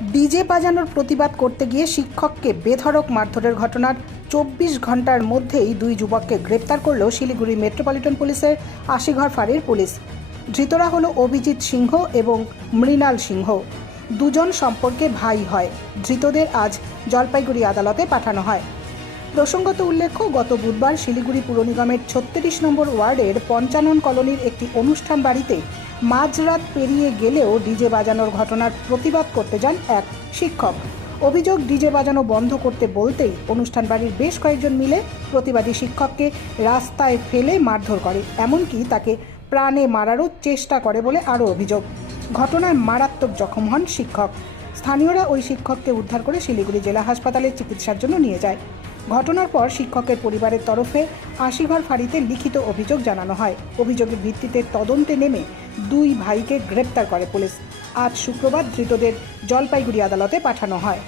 DJ বাজানোর প্রতিবাদ করতে গিয়ে শিক্ষককে বেধড়ক মারধরের ঘটনার চব্বিশ ঘণ্টার মধ্যেই দুই যুবককে গ্রেপ্তার করল শিলিগুড়ি মেট্রোপলিটন পুলিশের আশিঘর ফাঁড়ির পুলিশ। ধৃতরা হলো অভিজিৎ সিংহ এবং মৃণাল সিংহ। দুজন সম্পর্কে ভাই হয়। ধৃতদের আজ জলপাইগুড়ি আদালতে পাঠানো হয়। প্রসঙ্গত উল্লেখ্য, গত বুধবার শিলিগুড়ি পুর নিগমের ছত্রিশ নম্বর ওয়ার্ডের পঞ্চানন কলোনির একটি অনুষ্ঠান বাড়িতে মাঝরাত পেরিয়ে গেলেও ডিজে বাজানোর ঘটনার প্রতিবাদ করতে যান এক শিক্ষক। অভিযোগ, ডিজে বাজানো বন্ধ করতে বলতেই অনুষ্ঠান বাড়ির বেশ কয়েকজন মিলে প্রতিবাদী শিক্ষককে রাস্তায় ফেলে মারধর করে। এমনকি তাকে প্রাণে মারারও চেষ্টা করে বলে আরও অভিযোগ। ঘটনায় মারাত্মক জখম হন শিক্ষক। স্থানীয়রা ওই শিক্ষককে উদ্ধার করে শিলিগুড়ি জেলা হাসপাতালে চিকিৎসার জন্য নিয়ে যায়। ঘটনার পর শিক্ষকের পরিবারের তরফে আশিঘর ফাঁড়িতে লিখিত অভিযোগ জানানো হয়। অভিযোগের ভিত্তিতে তদন্তে নেমে দুই ভাইকে গ্রেপ্তার করে পুলিশ। আজ শুক্রবার ধৃতদের জলপাইগুড়ি আদালতে পাঠানো হয়।